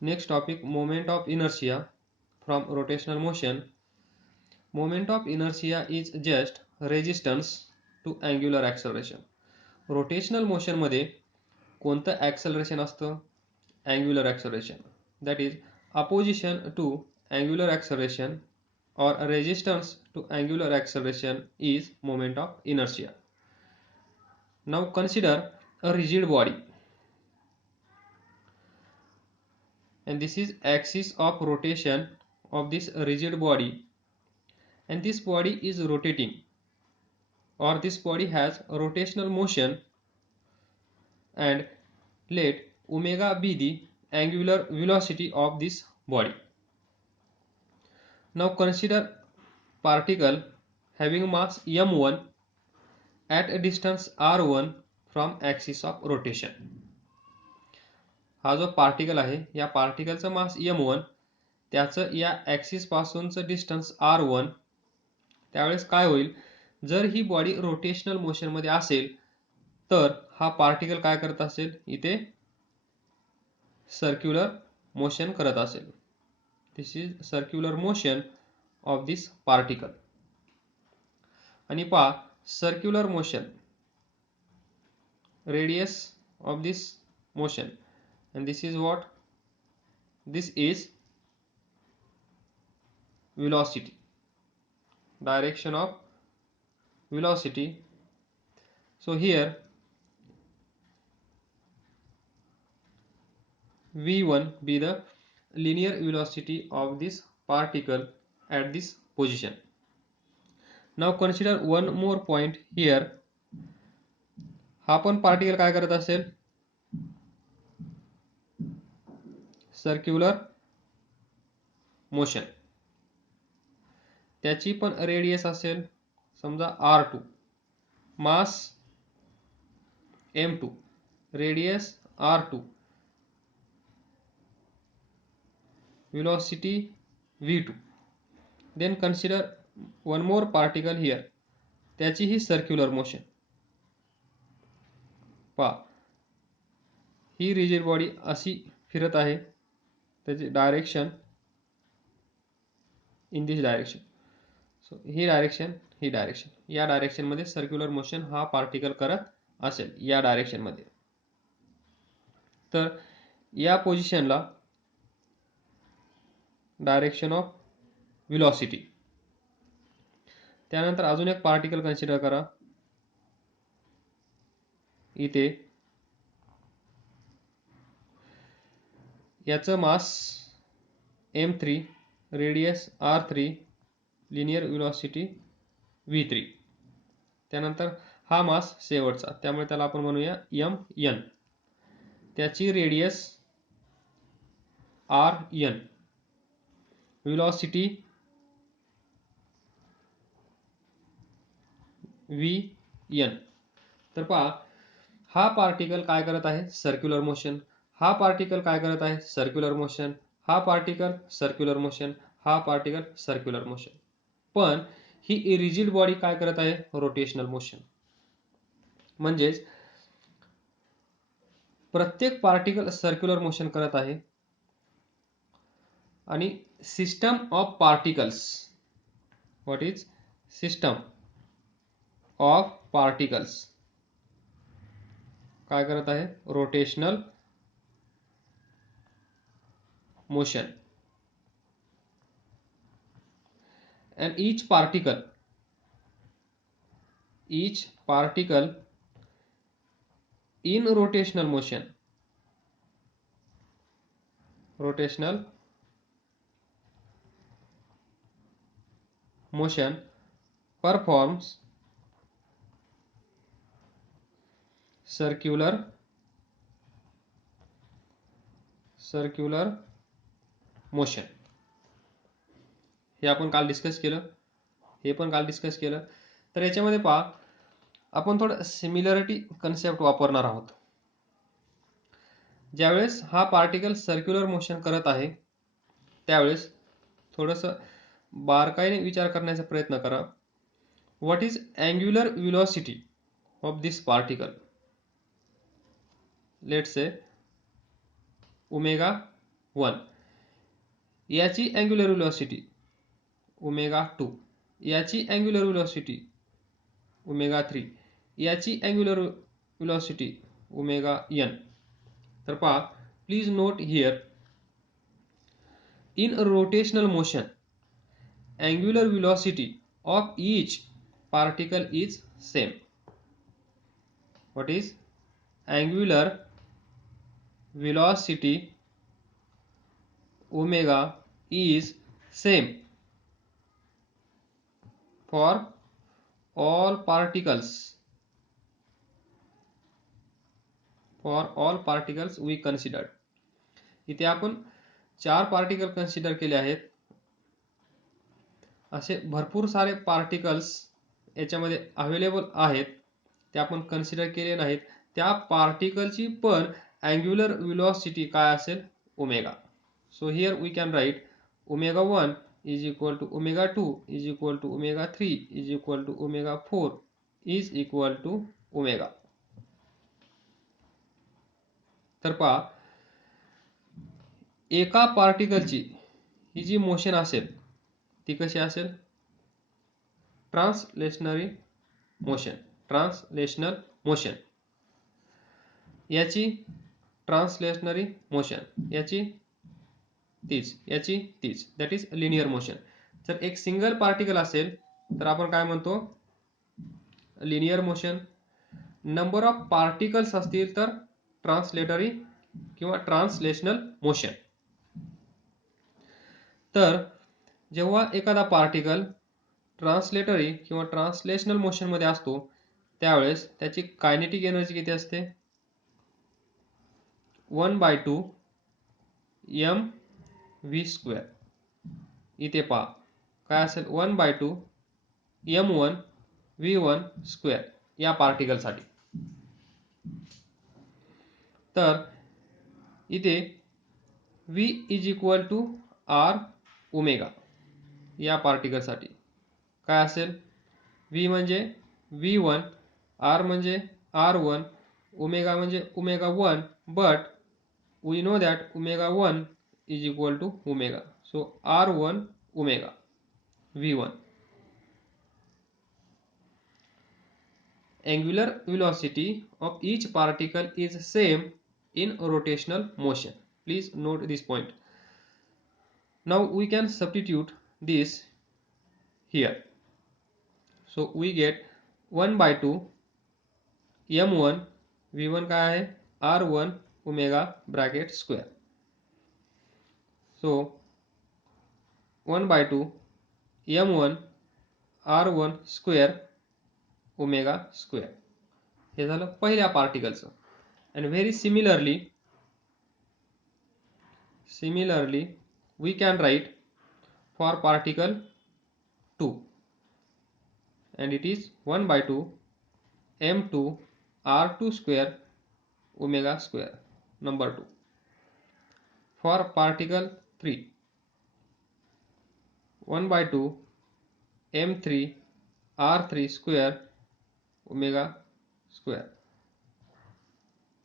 Next topic, moment of inertia from rotational motion. Moment of inertia is just resistance to angular acceleration. Rotational मोशनमध्ये कोणतं acceleration असतं? Angular acceleration. That is opposition to angular acceleration or resistance to angular acceleration is moment of inertia. Now consider a rigid body, and this is axis of rotation of this rigid body, and this body is rotating, or this body has rotational motion, and let omega be the angular velocity of this body. Now consider particle having mass m1 at a distance r1 from axis of rotation. हा जो particle आहे या पार्टिकलचं मास m1, त्याचं या axis पासूनचं distance r1. त्यावेळेस काय होईल, जर ही बॉडी रोटेशनल मोशनमध्ये असेल तर हा पार्टिकल काय करत असेल, इथे सर्क्युलर मोशन करत असेल. This is circular motion of this particle. आणि पहा, circular motion, radius of this motion, and this is what? This is velocity, direction of velocity. So here v1 be the linear velocity of this particle at this position. Now consider one more point here. हा पण particle काय करत असेल, circular motion. त्याची पण radius असेल समजा r2, mass m2, radius r2, velocity v2. Then consider one more particle here, त्याची ही सर्क्युलर मोशन. पहा, ही रिजिड बॉडी अशी फिरत आहे, त्याची direction in this direction. So he direction, he direction, या डायरेक्शनमध्ये सर्क्युलर मोशन हा पार्टिकल करत असेल या डायरेक्शनमध्ये. तर या पोझिशनला डायरेक्शन ऑफ व्हेलॉसिटी. त्यानंतर अजून एक पार्टिकल कन्सिडर करा. इथे याचं मास m3, radius r3, linear velocity v3. त्यानंतर हा मास शेवटचा, त्यामुळे त्याला आपण म्हणूया mn. त्याची रेडियस rn, व्हेलॉसिटी vn. तर पहा, हा पार्टिकल काय करत आहे, सर्क्युलर मोशन. हा पार्टिकल काय करत आहे, सर्क्युलर मोशन. हा पार्टिकल सर्क्युलर मोशन, हा पार्टिकल सर्क्युलर मोशन. पण ही रिजिड बॉडी काय करत आहे, रोटेशनल मोशन. म्हणजेच प्रत्येक पार्टिकल सर्क्युलर मोशन करत आहे आणि system of particles, what is system of particles, काय करत आहे, rotational motion. and each particle in rotational motion performs circular motion. हे आपण काल डिस्कस केलं, हे पण काल डिस्कस केलं. तर याच्यामध्ये पहा, आपण थोडं सिमिलरिटी कन्सेप्ट वापरणार आहोत. ज्यावेळेस हा पार्टिकल सर्क्युलर मोशन करत आहे त्यावेळेस थोडंसं बारकाईने विचार करण्याचा प्रयत्न करा. What is angular velocity of this particle? Let's say omega 1. याची अँग्युलर वेलोसिटी ओमेगा 2. याची अँग्युलर वेलोसिटी ओमेगा 3. याची अँग्युलर वेलोसिटी ओमेगा n. तर पहा, please note here, in rotational motion angular velocity of each particle is same. What is angular velocity omega is same for all particles. For all particles we considered. इथे आपण 4 particle consider केले आहेत. असे भरपूर सारे particles याच्यामध्ये available आहेत, ते आपण कन्सिडर केले नाहीत. त्या पार्टिकलची पण अँग्युलर वेलोसिटी काय असेल? Omega. So here we can write omega 1 is equal to omega 2 is equal to omega 3 is equal to omega 4 is equal to omega. तर पहा, एका पार्टिकलची ही जी मोशन असेल ती कशी असेल? ट्रान्सलेशनरी मोशन. Translational motion. याची ट्रान्सलेशनरी मोशन, याची तीच, याची तीच, दॅट इज लिनियर मोशन. जर एक सिंगल पार्टिकल असेल तर आपण काय म्हणतो? Linear motion. Number of particles असतील तर ट्रान्सलेटरी किंवा ट्रान्सलेशनल मोशन. तर जेव्हा एखादा पार्टिकल ट्रान्सलेटरी किंवा ट्रान्सलेशनल मोशन मध्ये असतो त्यावेळेस त्याची कायनेटिक एनर्जी किती असते? 1/2 mv². इथे पहा काय असेल? 1/2 m1v1² या पार्टिकलसाठी. तर इथे v is equal to r omega या पार्टिकलसाठी काय असेल? v म्हणजे v1, r म्हणजे r1, ओमेगा म्हणजे omega 1, but we know that omega 1 is equal to omega. So r1 omega v1. Angular velocity of each particle is same in rotational motion. Please note this point. Now we can substitute this here. So we get 1/2 m1 v1 काय आहे? r1 omega bracket square. So 1/2 m1 r1 square omega square. हे झालं पहिल्या पार्टिकलचं. And very similarly we can write for particle 2, and it is 1/2 m2 r2 square omega square, number 2. For particle 3, 1/2 m3 r3 square omega square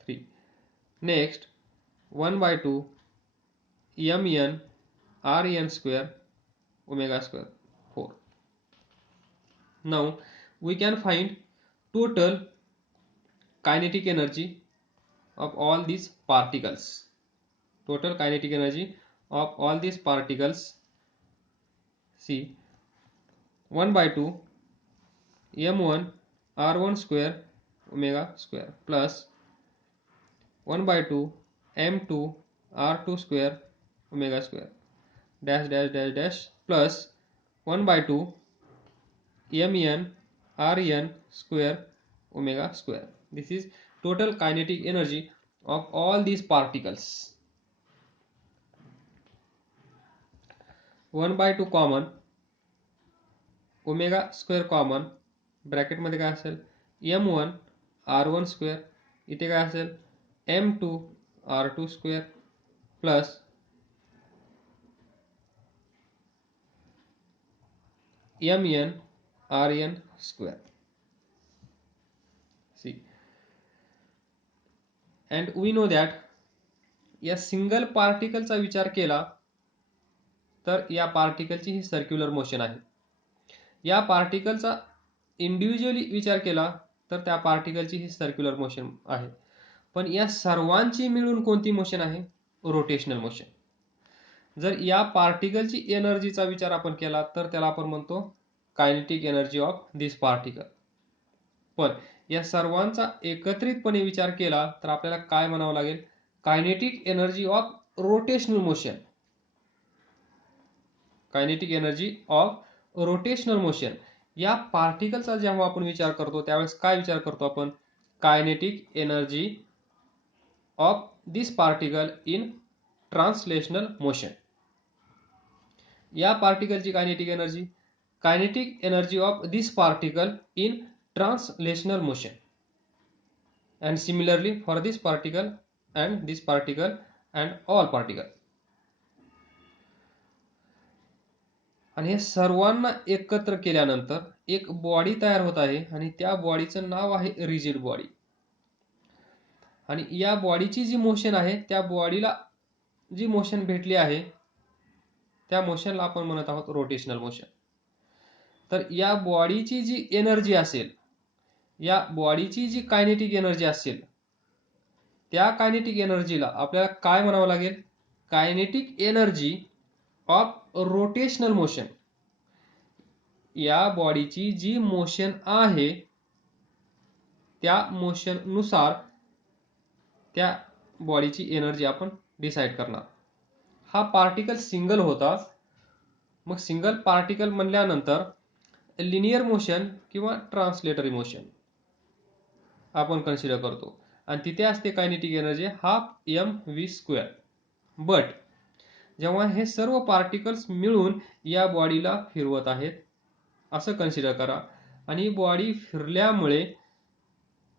3. Next 1/2 mn rn square omega square 4. Now we can find total kinetic energy of all these particles. Total kinetic energy of all these particles. See, 1/2 m1 r1 square omega square plus 1/2 m2 r2 square omega square dash dash dash dash plus 1/2 mn rn square omega square. This is total kinetic energy of all these particles. 1/2 common, omega square common, bracket मध्ये काय असेल? m1 r1 square, इथे काय असेल? m2 r2 square plus mn rn square. See, and we know that या single पार्टिकलचा विचार केला तर या पार्टिकलची ही सर्क्युलर मोशन आहे. या पार्टिकलचा इंडिव्हिज्युअली विचार केला तर त्या पार्टिकलची ही सर्क्युलर मोशन आहे. पण या सर्वांची मिळून कोणती मोशन आहे? Rotational motion. जर या पार्टिकलची एनर्जीचा विचार आपण केला तर त्याला आपण म्हणतो kinetic energy of this particle. पण या सर्वांचा एकत्रितपणे विचार केला तर आपल्याला काय म्हणावं लागेल? Kinetic energy of rotational motion. Kinetic energy of rotational motion. या पार्टिकलचा जेव्हा आपण विचार करतो त्यावेळेस काय विचार करतो आपण? Kinetic energy of this particle in translational motion. या पार्टिकलची kinetic energy of this particle in translational motion. And similarly for this particle and all particle. आणि हे सर्वांना एकत्र केल्यानंतर एक बॉडी तयार होत आहे आणि त्या बॉडीचं नाव आहे रिजिड बॉडी. आणि या बॉडीची जी मोशन आहे त्या बॉडीला जी मोशन भेटली आहे त्या मोशनला आपण म्हणत आहोत रोटेशनल मोशन. तर या बॉडीची जी एनर्जी असेल, या बॉडीची जी कायनेटिक एनर्जी असेल, त्या कायनेटिक एनर्जीला आपल्याला काय म्हणावं लागेल? Kinetic energy of rotational motion. या बॉडीची जी मोशन आहे त्या मोशननुसार त्या बॉडीची एनर्जी आपण डिसाईड करणार. हा पार्टिकल सिंगल होता. मग सिंगल पार्टिकल म्हणल्यानंतर लिनियर मोशन किंवा ट्रान्सलेटरी मोशन आपण कन्सिडर करतो आणि तिथे असते kinetic energy half mv². But जेव्हा हे सर्व पार्टिकल्स मिळून या बॉडीला फिरवत आहेत असं कन्सिडर करा आणि ही बॉडी फिरल्यामुळे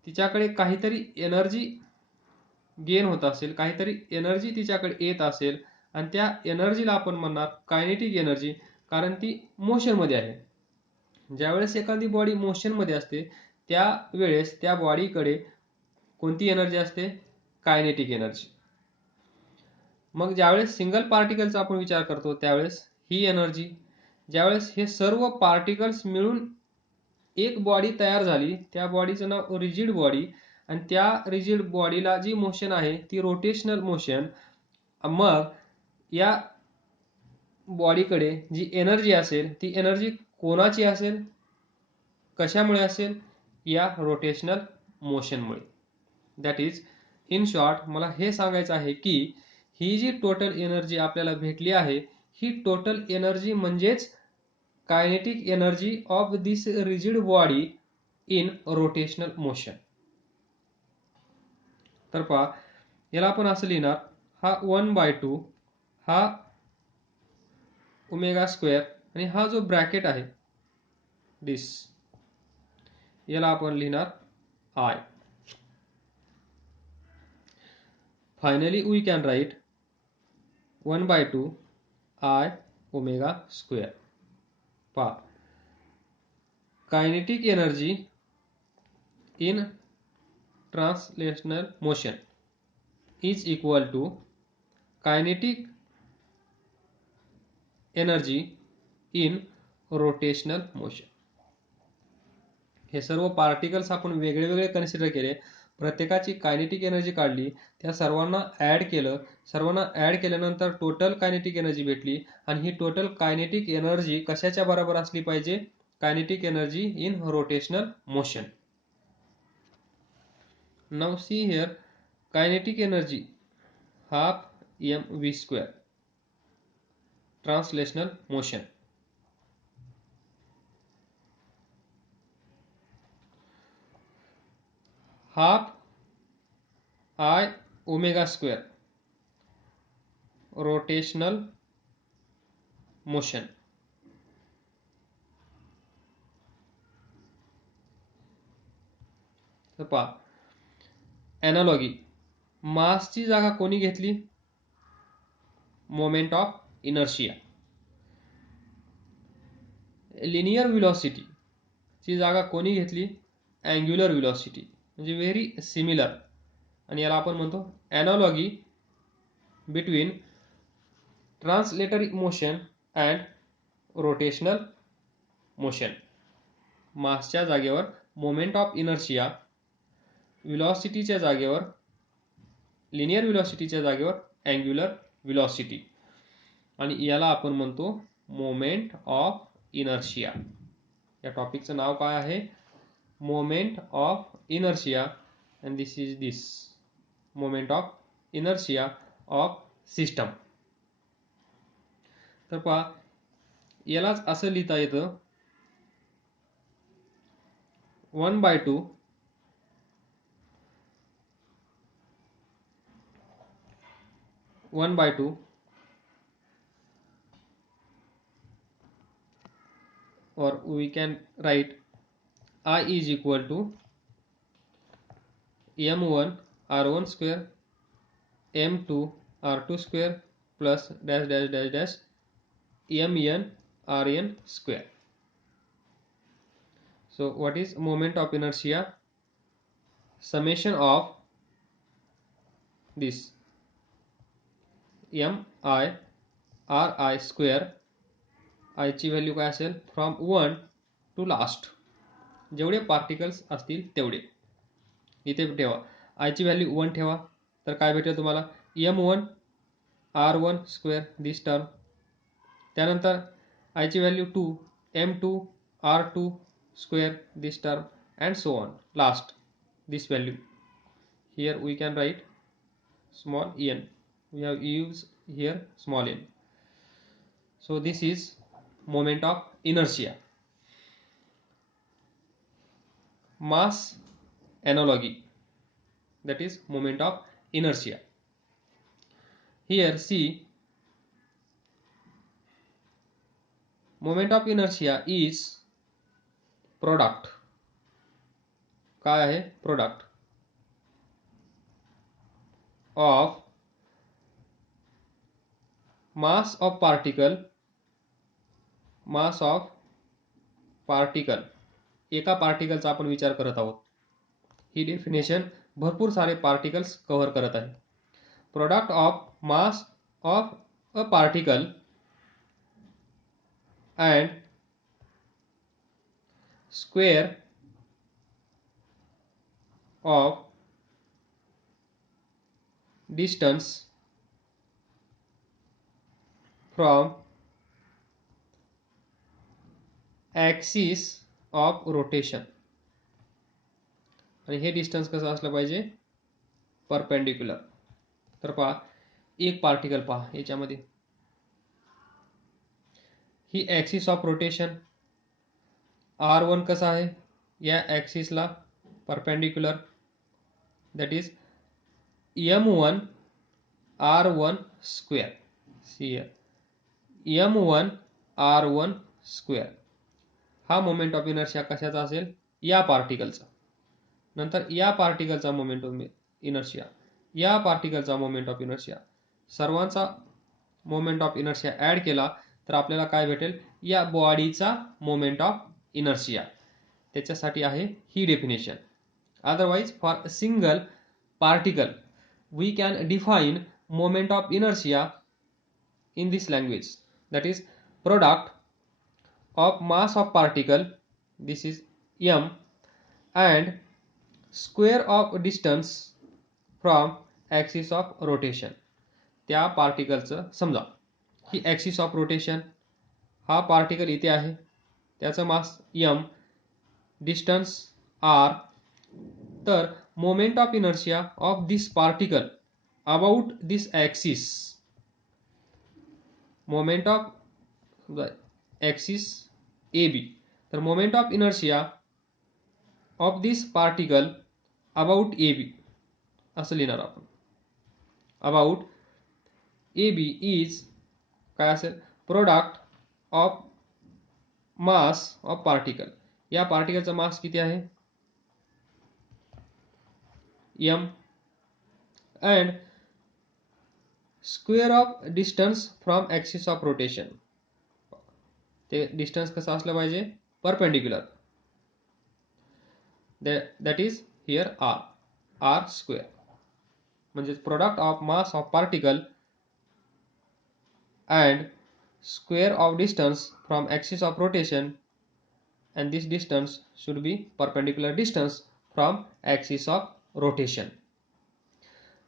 तिच्याकडे काहीतरी एनर्जी गेन होत असेल, काहीतरी एनर्जी तिच्याकडे येत असेल आणि त्या एनर्जीला आपण म्हणणार कायनेटिक एनर्जी, कारण ती मोशनमध्ये आहे. ज्यावेळेस एखादी बॉडी मोशनमध्ये असते त्यावेळेस त्या बॉडीकडे कोणती एनर्जी असते? Kinetic energy. मग ज्यावेळेस सिंगल पार्टिकलचा आपण विचार करतो त्यावेळेस ही एनर्जी, ज्यावेळेस हे सर्व पार्टिकल्स मिळून एक बॉडी तयार झाली त्या बॉडीचं नाव रिजिड बॉडी आणि त्या रिजिड बॉडीला जी मोशन आहे ती रोटेशनल मोशन. मग या बॉडीकडे जी एनर्जी असेल ती एनर्जी कोणाची असेल, कशामुळे असेल? या रोटेशनल मोशनमुळे. दॅट इज इन शॉर्ट मला हे सांगायचं आहे की ही जी टोटल एनर्जी आपल्याला भेटली आहे ही टोटल एनर्जी म्हणजेच kinetic energy of this rigid body in rotational motion. तर पहा याला आपण असं लिहिणार, हा 1/2 हा ω² आणि हा जो ब्रॅकेट आहे दिस याला आपण लिहिणार I. Finally we can write 1/2 I ω². पहा kinetic energy in translational motion is equal to kinetic energy in rotational motion. हे सर्व पार्टिकल्स आपण वेगळे वेगळे कन्सिडर केले, प्रत्येकाची कायनेटिक एनर्जी काढली, त्या सर्वांना ॲड केलं, सर्वांना ॲड केल्यानंतर टोटल कायनेटिक एनर्जी भेटली आणि ही टोटल कायनेटिक एनर्जी कशाच्या बरोबर असली पाहिजे? Kinetic energy in rotational motion. Now see here kinetic energy half mv² translational motion. Half I ω² rotational motion. तर पहा ॲनालॉगी, मासची जागा कोणी घेतली? Moment of inertia. Linear velocity ची जागा कोणी घेतली? Angular velocity. म्हणजे व्हेरी सिमिलर आणि याला आपण म्हणतो ॲनालॉगी between translatory motion and rotational motion. मासच्या जागेवर मोमेंट ऑफ इनर्शिया, व्हेलॉसिटीच्या जागेवर लिनियर व्हेलॉसिटीच्या जागेवर अँग्युलर व्हेलॉसिटी, आणि याला आपण म्हणतो मोमेंट ऑफ इनर्शिया. या टॉपिकचं नाव काय आहे? Moment of inertia. And this is this moment of inertia of system. तर पहा, यालाच असं लिहिता येतं 1/2 or we can write I is equal to m1 r1 square m2 r2 square plus dash dash dash dash mn rn square. So what is moment of inertia? Summation of this m I r I square. I ची value काय असेल? From 1 to last, जेवढे particles असतील तेवढे इथे ठेवा. I ची value 1 ठेवा, तर काय भेटेल तुम्हाला? m1 r1 स्क्वेअर दिस टर्म. त्यानंतर आय ची value 2, m2 r2 square this term, and so on. Last this value. Here we can write small n. We have used here small n. So this is moment of inertia. Mass analogy, that is moment of inertia. Here see, moment of inertia is product. काय आहे? Product of mass of particle, mass of particle. एका पार्टिकलचा आपण विचार करत आहोत. ही definition भरपूर सारे particles cover करत आहे. Product of mass of a particle and square of distance from axis of rotation. आणि हे डिस्टन्स कसं असलं पाहिजे? परपेंडिक्युलर. तर पहा, एक पार्टिकल पहा याच्यामध्ये, ही ॲक्सिस ऑफ रोटेशन r1 कसं आहे? या ॲक्सिसला perpendicular, that is m1 r1 square. See m1 r1 square. हा मोमेंट ऑफ इनर्शिया कशाचा असेल? या पार्टिकलचा. नंतर या पार्टिकलचा मोमेंट ऑफ इनर्शिया, या पार्टिकलचा मोमेंट ऑफ इनर्शिया, सर्वांचा मोमेंट ऑफ इनर्शिया ॲड केला तर आपल्याला काय भेटेल? या बॉडीचा मोमेंट ऑफ इनर्शिया. त्याच्यासाठी आहे ही definition. Otherwise for single particle we can define moment of inertia in this language, that is product of mass of particle, this is m, and square of distance from axis of rotation. त्या पार्टिकलचं समजा ही axis of rotation, हा particle इथे आहे, त्याचं मास m, distance r. तर moment of inertia of this particle about this axis, moment of the axis AB. तर moment of inertia of this particle about AB असं लिहिणार आपण. about AB is काय असेल? Product of mass of particle. या पार्टिकलचा मास किती आहे? m, and square of distance from axis of rotation. ते डिस्टन्स कसं असलं पाहिजे? Perpendicular, that is here r square. म्हणजे product of mass of particle and square of distance from axis of rotation, and this distance should be perpendicular distance from axis of rotation.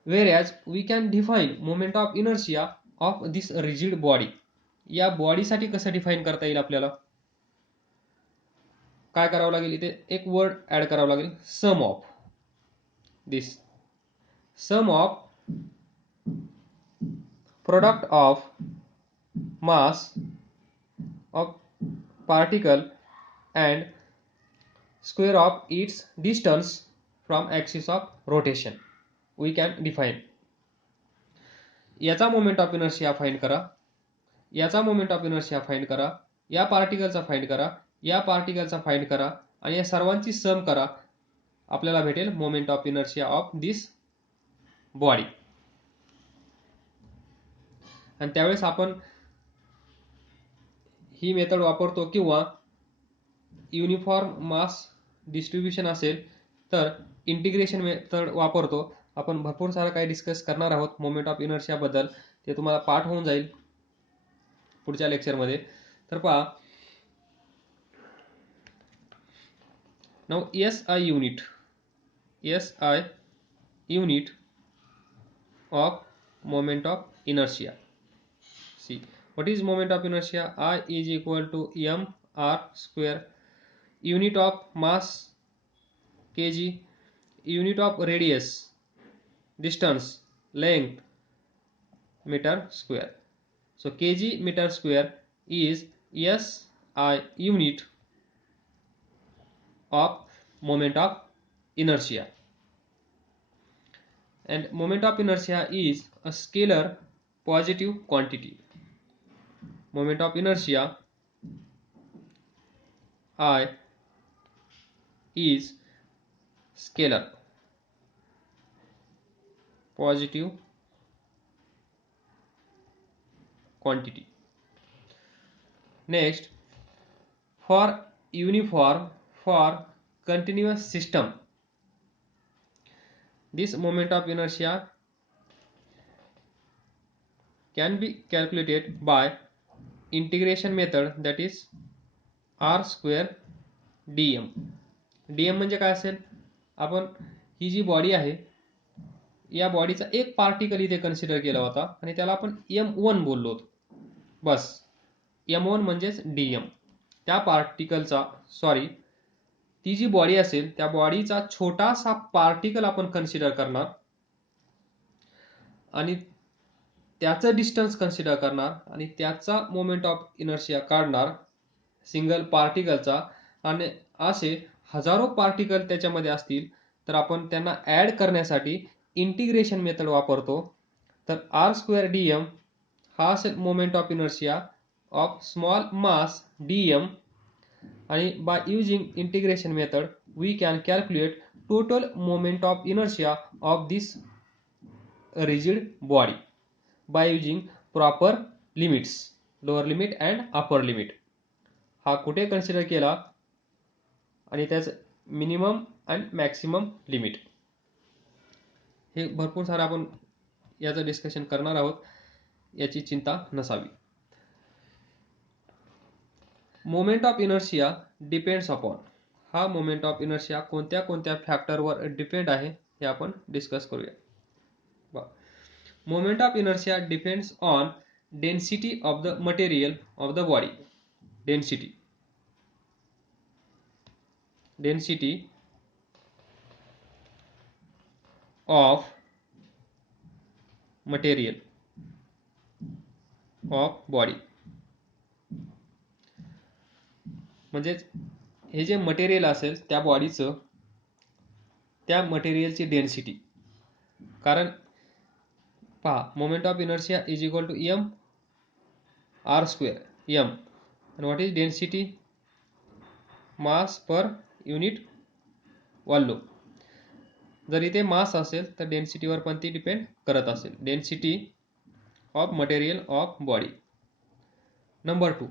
Whereas we can define moment of inertia of this rigid body. या बॉडीसाठी कसं define करता येईल आपल्याला? काय करावं लागेल? इथे एक वर्ड ऍड करावं लागेल, sum of this, sum of product of mass of particle and square of its distance from axis of rotation we can define. याचा मोमेंट ऑफ इनर्शिया फाइंड करा, याचा मोमेंट ऑफ इनर्शिया फाइंड करा, या पार्टिकलचा find करा, या पार्टिकलचा find करा आणि या सर्वांची सम करा, आपल्याला भेटेल moment of inertia of this body. आणि त्यावेळेस आपण ही मेथड वापरतो, किंवा युनिफॉर्म मास डिस्ट्रीब्युशन असेल तर इंटिग्रेशन मेथड वापरतो. आपण भरपूर सारं काही डिस्कस करणार आहोत मोमेंट ऑफ इनर्शिया बद्दल, ते तुम्हाला पाठ होऊन जाईल पुढच्या लेक्चरमध्ये. तर पहा, now SI unit of moment of inertia. See, what is moment of inertia? I is equal to mr square, unit of mass kg, unit of radius distance, length meter square. So kg meter square is SI unit of moment of inertia, and moment of inertia is a scalar positive quantity. Moment of inertia I is scalar positive quantity. Next, for uniform, for continuous system, this moment of inertia can be calculated by integration method, that is r square dm. dm म्हणजे काय असेल? आपण ही जी body आहे, या बॉडीचा एक particle इथे consider केला होता आणि त्याला आपण m1 बोललो होतो. बस, m1 म्हणजेच dm. त्या पार्टिकलचा, सॉरी, ती जी बॉडी असेल त्या बॉडीचा छोटासा पार्टिकल आपण कन्सिडर करणार आणि त्याचं डिस्टन्स कन्सिडर करणार आणि त्याचा मोमेंट ऑफ इनर्शिया काढणार सिंगल पार्टिकलचा. आणि असे हजारो पार्टिकल त्याच्यामध्ये असतील तर आपण त्यांना ऍड करण्यासाठी इंटिग्रेशन मेथड वापरतो. तर आर स्क्वेअर dm हा असेल moment of inertia of small mass dm, आणि by using integration method we can calculate total moment of inertia of this rigid body by using proper limits, lower limit and upper limit. हा कुठे consider केला आणि त्याचं minimum and maximum limit, हे भरपूर सारं आपण याचं डिस्कशन करणार आहोत, याची चिंता नसावी. Moment of inertia depends upon, हा मोमेंट ऑफ इनर्शिया कोणत्या कोणत्या फॅक्टरवर डिपेंड आहे हे आपण डिस्कस करूया. Moment of inertia depends on density of the material of the body. Density of material of body. म्हणजे हे जे मटेरियल असेल त्या बॉडीचं, त्या मटेरियलची डेन्सिटी. कारण पहा, moment of inertia is equal to m r square m, and what is density? Mass per unit volume. जर इथे मास असेल तर डेन्सिटीवर पण ती डिपेंड करत असेल, density of material of body. Number 2,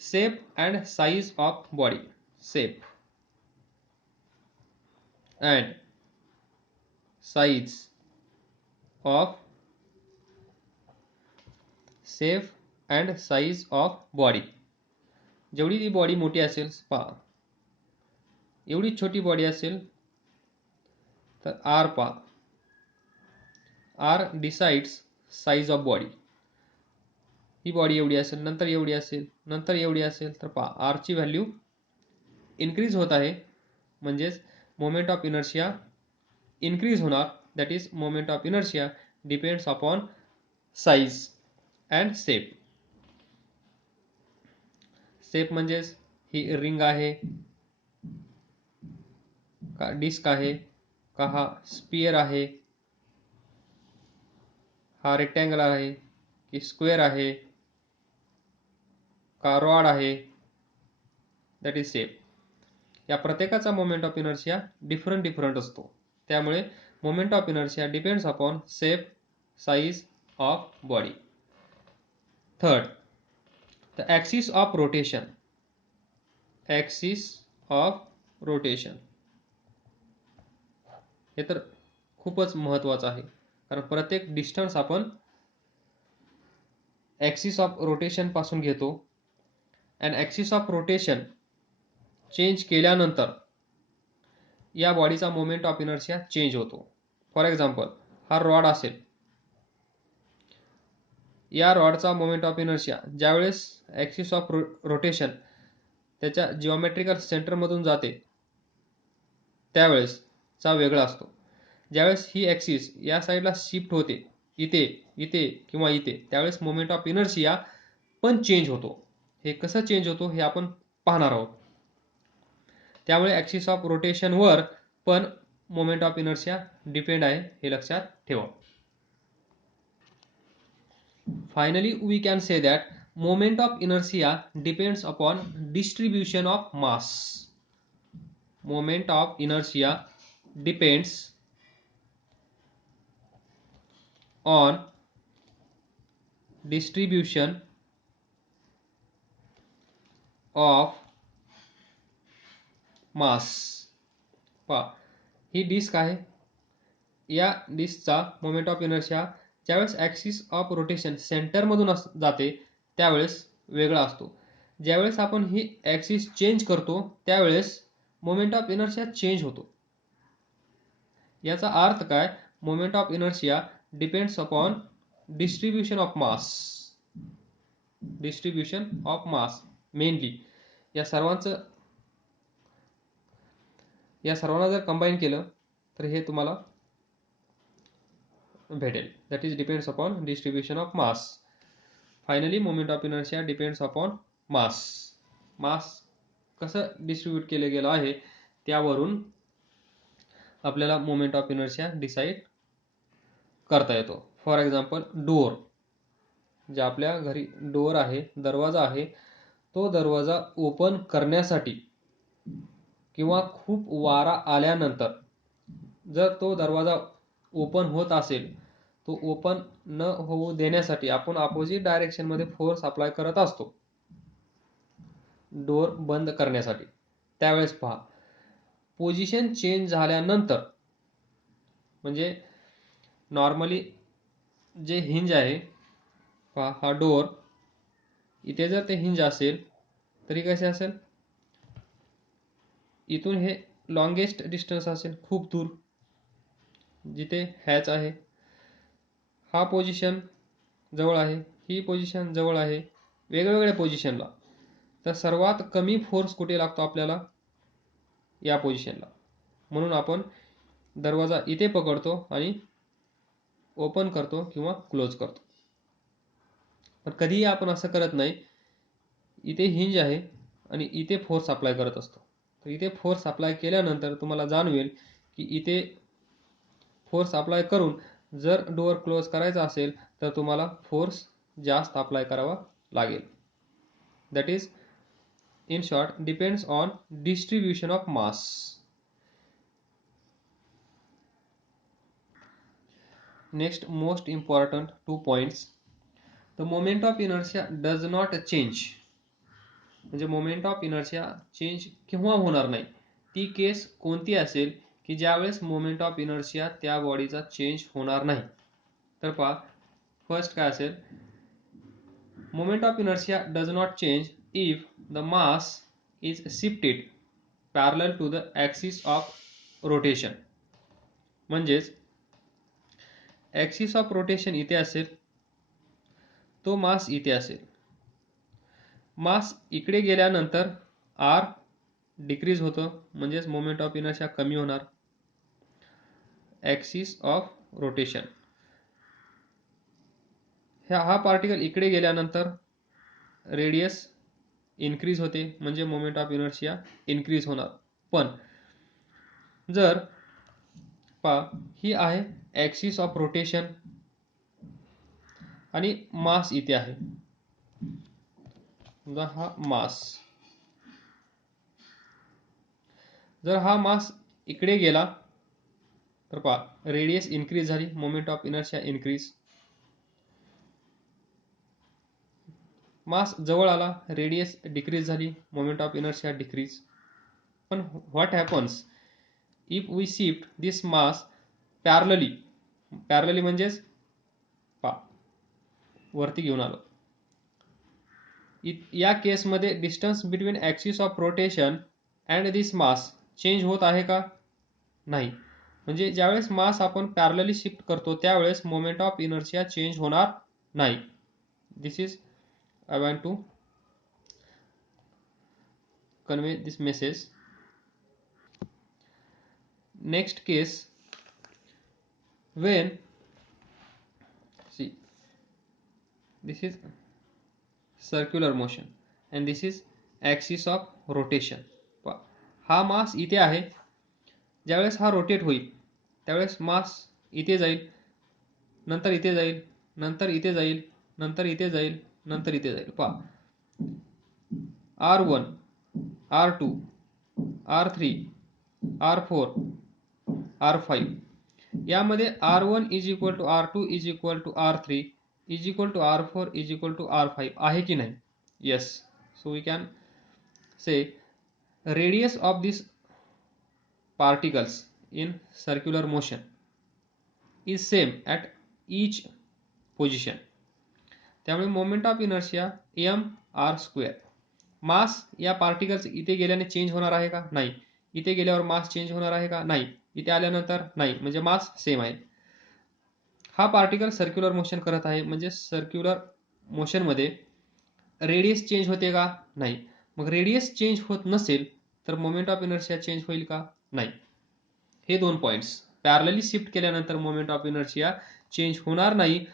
shape and size of body. Shape and size of and size of body. जेवढी ती बॉडी मोठी असेल, पहा एवढी छोटी बॉडी असेल तर आर पहा, R decides size of body. ही बॉडी एवढी असेल, नंतर एवढी असेल, नंतर एवढी असेल, तर पहा आरची व्हॅल्यू इन्क्रीज होत आहे, म्हणजेच मोमेंट ऑफ इनर्शिया इन्क्रीज होणार. That is moment of inertia depends upon size and shape. Shape म्हणजेच ही रिंग आहे का डिस्क आहे का हा स्पियर आहे, हा रेक्टँगल आहे की स्क्वेअर आहे का रॉड आहे, दॅट इज शेप. या प्रत्येकाचा मोमेंट ऑफ इनर्शिया डिफरंट असतो. त्यामुळे moment of inertia depends upon shape, size of body. Third, the axis of rotation. Axis of rotation हे तर खूपच महत्त्वाचं आहे, कारण प्रत्येक डिस्टन्स आपण ॲक्सिस ऑफ रोटेशन पासून घेतो. And axis of rotation change केल्यानंतर या बॉडीचा मोमेंट ऑफ इनर्शिया चेंज होतो. फॉर एक्झाम्पल, हा रॉड असेल, या रॉडचा मोमेंट ऑफ इनर्शिया ज्यावेळेस ॲक्सिस ऑफ रोटेशन त्याच्या जिओमेट्रिकल सेंटरमधून जाते त्यावेळेसचा वेगळा असतो. ज्यावेळेस ही ॲक्सिस या साईडला शिफ्ट होते, इथे इथे किंवा इथे, त्यावेळेस मोमेंट ऑफ इनर्शिया पण चेंज होतो. हे कसं चेंज होतो हे आपण पाहणार आहोत. त्यामुळे ॲक्सिस ऑफ रोटेशनवर पण मोमेंट ऑफ इनर्शिया डिपेंड आहे, हे लक्षात ठेवा. Finally, we can say that moment of inertia depends upon distribution of mass. Moment of inertia depends on distribution of mass. पहा, ही डिस्क आहे, या डिस्कचा मोमेंट ऑफ इनर्शिया ज्यावेळेस axis of rotation सेंटरमधून जाते त्यावेळेस वेगळा असतो. ज्यावेळेस आपण ही ॲक्सिस चेंज करतो त्यावेळेस मोमेंट ऑफ इनर्शिया चेंज होतो. याचा अर्थ काय? Moment of inertia depends upon distribution of mass. Distribution of mass mainly या सर्वांना जर कंबाईन केलं तर हे तुम्हाला भेटेल. That is depends upon distribution of mass. Finally moment of inertia depends upon mass. Mass कसं डिस्ट्रीब्यूट केलं गेलं आहे त्यावरून आपल्याला मोमेंट ऑफ इनर्शिया डिसाईड करता येतो. For example, door. जे आपल्या घरी डोअर आहे, दरवाजा आहे, तो दरवाजा ओपन करण्यासाठी किंवा खूप वारा आल्यानंतर जर तो दरवाजा ओपन होत असेल, तो ओपन न होऊ देण्यासाठी आपण अपोजिट डायरेक्शनमध्ये फोर्स अप्लाय करत असतो डोअर बंद करण्यासाठी. त्यावेळेस पहा, पोझिशन चेंज झाल्यानंतर, म्हणजे नॉर्मली जे हिंज आहे, पहा हा डोअर, इथे जर ते हिंज असेल तरी कसे असेल, इथून हे लॉंगेस्ट डिस्टन्स असेल, खूप दूर जिथे हॅच आहे. हा पोझिशन जवळ आहे, ही पोझिशन जवळ आहे, वेगवेगळ्या पोझिशनला. तर सर्वात कमी फोर्स कुठे लागतो आपल्याला? या पोझिशनला. म्हणून आपण दरवाजा इथे पकडतो आणि ओपन करतो किंवा क्लोज करतो. पण कधीही आपण असं करत नाही, इथे हिंज आहे आणि इथे फोर्स अप्लाय करत असतो. तर इथे फोर्स अप्लाय केल्यानंतर तुम्हाला जाणवेल की इथे फोर्स अप्लाय करून जर डोअर क्लोज करायचा असेल तर तुम्हाला फोर्स जास्त अप्लाय करावा लागेल. That is in short depends on distribution of mass. Next, most important 2 points. The moment of inertia does not change. म्हणजे मोमेंट ऑफ इनर्शिया चेंज केव्हा होणार नाही, ती केस कोणती असेल की ज्यावेळेस मोमेंट ऑफ इनर्शिया त्या बॉडीचा चेंज होणार नाही. तर पहा, फर्स्ट काय असेल, moment of inertia does not change if the mass is shifted parallel to the axis of rotation. म्हणजेच ॲक्सिस ऑफ रोटेशन इथे असेल, तो मास इथे असेल. मास इकडे गेल्यानंतर आर डिक्रीज होतं, म्हणजेच मोमेंट ऑफ इनर्शिया कमी होणार. ॲक्सिस ऑफ रोटेशन, हा पार्टिकल इकडे गेल्यानंतर रेडियस इन्क्रीज होते, म्हणजे मोमेंट ऑफ इनर्शिया इन्क्रीज होणार. पण जर ही आहे ॲक्सिस ऑफ रोटेशन आणि मास इथे आहे, हा मास, जर हा मास इकडे गेला तर रेडियस इन्क्रीज झाली, moment of inertia increase. Mass जवळ आला, रेडियस डिक्रीज झाली, मोमेंट ऑफ इनर्शिया डिक्रीज. पण what happens if we shift this mass parallelly म्हणजेच वरती घेऊन आलो. या केसमध्ये distance between axis of rotation and this mass change होत आहे का? नाही. म्हणजे ज्यावेळेस मास आपण पॅरलली शिफ्ट करतो त्यावेळेस मोमेंट ऑफ इनर्शिया चेंज होणार नाही. This is I want to convey this message. Next case, when see this is circular motion and this is axis of rotation. हा मास इथे आहे, ज्यावेळेस हा रोटेट होईल त्यावेळेस मास इथे जाईल, नंतर इथे जाईल, नंतर इथे जाईल, नंतर इथे जाईल, नंतर इथे जाईल. R1, R2, R3, R4, R5 यामध्ये R1 is equal to R2 is equal to R3 is equal to R4 is equal to R5 आहे की नाही? Yes. So we can say radius of this particles in circular motion is same at each position. त्यामुळे moment of inertia mr². मास या particles इथे गेल्याने change होणार आहे का? नाही. इथे गेल्यावर मास चेंज होणार आहे का? नाही. इथे आल्यानंतर नाही, म्हणजे मास सेम आहे. हा पार्टिकल सर्क्युलर मोशन करत आहे, म्हणजे सर्क्युलर मोशनमध्ये रेडियस चेंज होते का? नाही. मग रेडियस चेंज होत नसेल तर मोमेंट ऑफ इनर्शिया चेंज होईल का? नाही. हे दोन पॉइंट्स पॅरलली शिफ्ट केल्यानंतर मोमेंट ऑफ इनर्शिया चेंज होणार नाही.